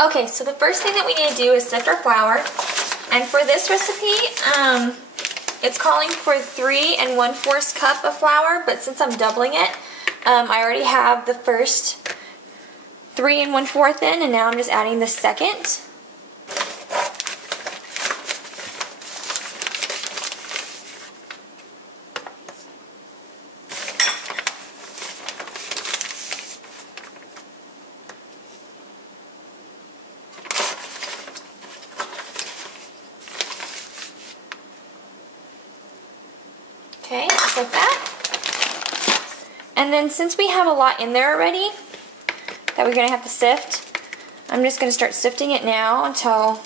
Okay, so the first thing that we need to do is sift our flour. And for this recipe, it's calling for 3 1/4 cup of flour, but since I'm doubling it, I already have the first 3 1/4 in, and now I'm just adding the second. Okay, just like that. And then since we have a lot in there already that we're going to have to sift, I'm just going to start sifting it now until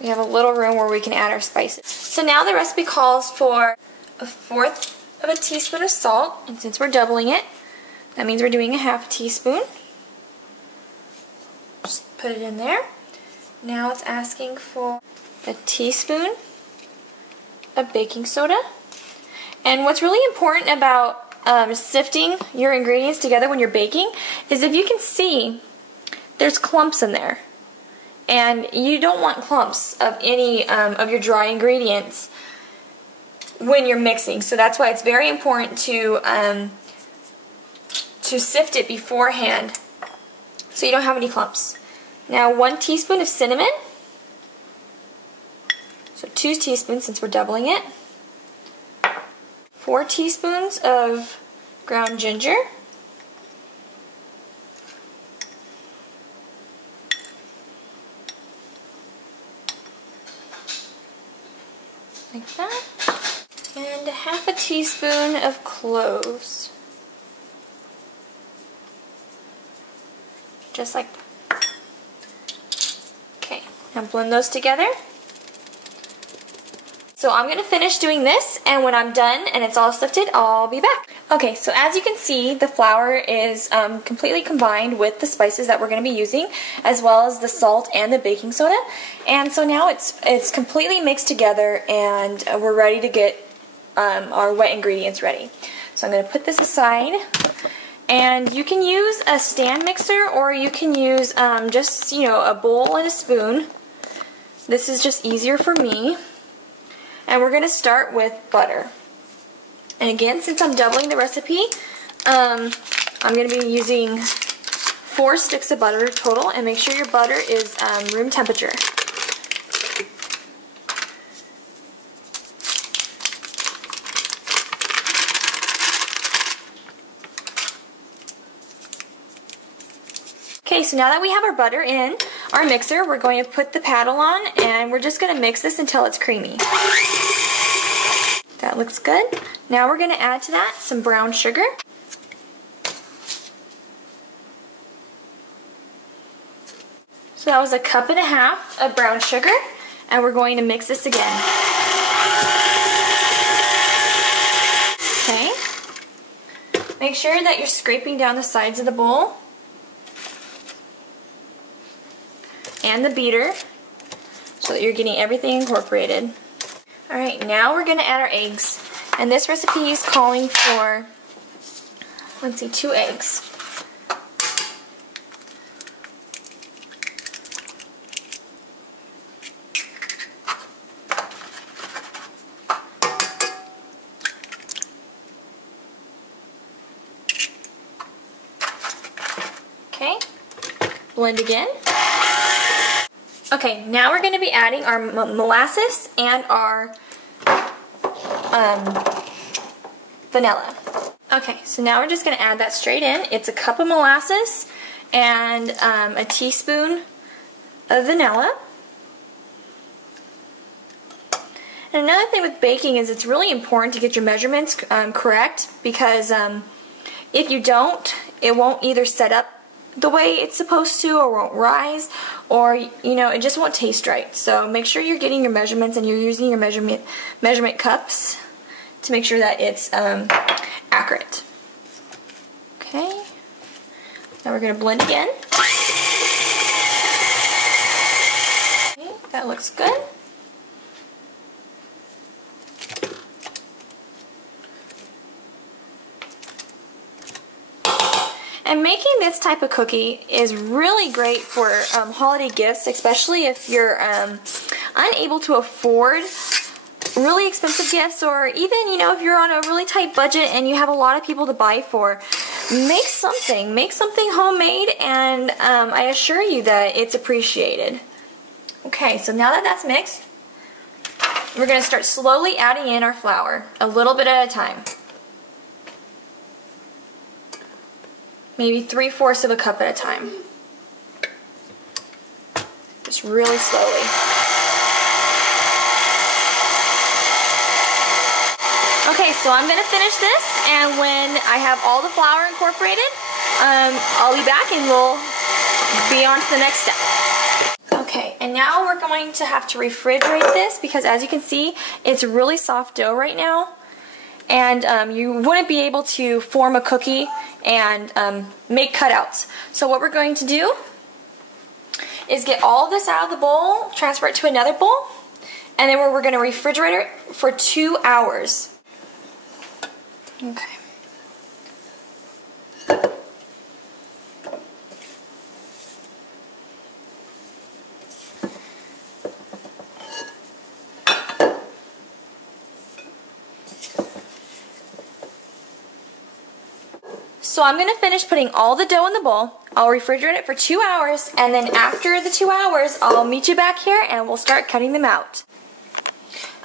we have a little room where we can add our spices. So now the recipe calls for 1/4 of a teaspoon of salt, and since we're doubling it, that means we're doing a 1/2 teaspoon. Just put it in there. Now it's asking for a teaspoon of baking soda. And what's really important about sifting your ingredients together when you're baking is, if you can see, there's clumps in there. And you don't want clumps of any of your dry ingredients when you're mixing. So that's why it's very important to sift it beforehand so you don't have any clumps. Now 1 teaspoon of cinnamon. So 2 teaspoons since we're doubling it. 4 teaspoons of ground ginger. Like that. And 1/2 teaspoon of cloves. Just like that. Okay, now blend those together. So I'm going to finish doing this, and when I'm done and it's all sifted, I'll be back. Okay, so as you can see, the flour is completely combined with the spices that we're going to be using, as well as the salt and the baking soda. And so now it's completely mixed together, and we're ready to get our wet ingredients ready. So I'm going to put this aside, and you can use a stand mixer, or you can use just, a bowl and a spoon. This is just easier for me. And we're going to start with butter. And again, since I'm doubling the recipe, I'm going to be using 4 sticks of butter total, and make sure your butter is room temperature. Okay, so now that we have our butter in our mixer, we're going to put the paddle on, and we're just going to mix this until it's creamy. That looks good. Now we're going to add to that some brown sugar. So that was 1.5 cups of brown sugar, and we're going to mix this again. Okay. Make sure that you're scraping down the sides of the bowl and the beater so that you're getting everything incorporated. Alright, now we're going to add our eggs. And this recipe is calling for, 2 eggs. Okay, blend again. Okay, now we're going to be adding our molasses and our vanilla. Okay, so now we're just going to add that straight in. It's 1 cup of molasses and a teaspoon of vanilla. And another thing with baking is it's really important to get your measurements correct, because if you don't, it won't either set up the way it's supposed to, or won't rise, or it just won't taste right. So make sure you're getting your measurements and you're using your measurement cups to make sure that it's accurate. Okay, now we're going to blend again. Okay, that looks good. And making this type of cookie is really great for holiday gifts, especially if you're unable to afford really expensive gifts, or even, you know, if you're on a really tight budget and you have a lot of people to buy for. Make something homemade, and I assure you that it's appreciated. Okay, so now that that's mixed, we're going to start slowly adding in our flour, a little bit at a time. Maybe 3/4 of a cup at a time. Just really slowly. Okay, so I'm going to finish this, and when I have all the flour incorporated, I'll be back and we'll be on to the next step. Okay, and now we're going to have to refrigerate this because, as you can see, it's really soft dough right now, and you wouldn't be able to form a cookie and make cutouts. So what we're going to do is get all of this out of the bowl, transfer it to another bowl, and then we're going to refrigerate it for 2 hours. Okay. So I'm going to finish putting all the dough in the bowl. I'll refrigerate it for 2 hours, and then after the 2 hours, I'll meet you back here and we'll start cutting them out.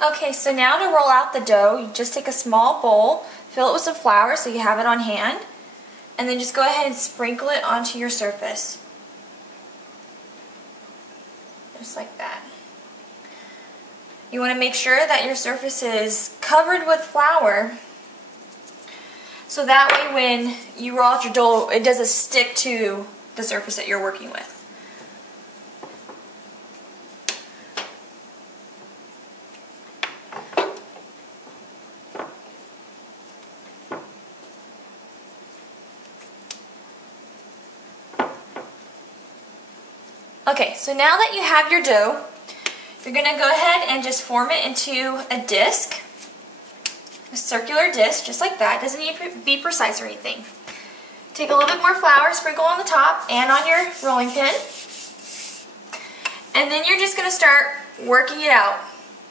Okay, so now to roll out the dough, you just take a small bowl, fill it with some flour so you have it on hand, and then just go ahead and sprinkle it onto your surface. Just like that. You want to make sure that your surface is covered with flour, so that way when you roll out your dough, it doesn't stick to the surface that you're working with. Okay, so now that you have your dough, you're going to go ahead and just form it into a disc, a circular disc, just like that. Doesn't need to be precise or anything. Take a little bit more flour, sprinkle on the top and on your rolling pin, and then you're just going to start working it out,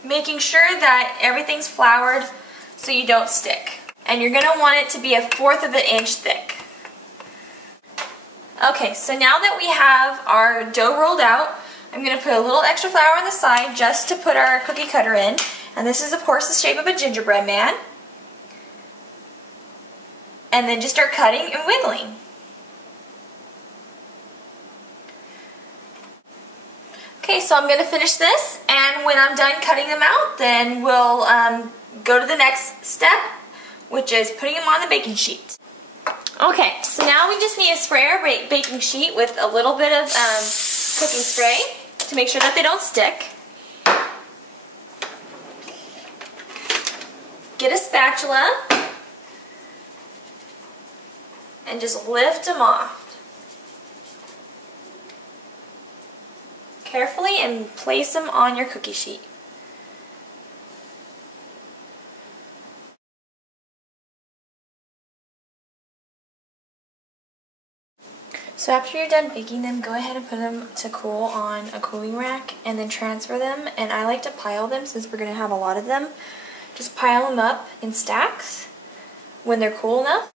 making sure that everything's floured so you don't stick. And you're going to want it to be 1/4 of an inch thick. Okay, so now that we have our dough rolled out, I'm going to put a little extra flour on the side just to put our cookie cutter in. And this is, of course, the shape of a gingerbread man. And then just start cutting and wiggling. Okay, so I'm going to finish this, and when I'm done cutting them out, then we'll go to the next step, which is putting them on the baking sheet. Okay, so now we just need to spray our baking sheet with a little bit of cooking spray to make sure that they don't stick. Get a spatula and just lift them off. Carefully and place them on your cookie sheet. So after you're done baking them, go ahead and put them to cool on a cooling rack and then transfer them. And I like to pile them since we're going to have a lot of them. Just pile them up in stacks when they're cool enough.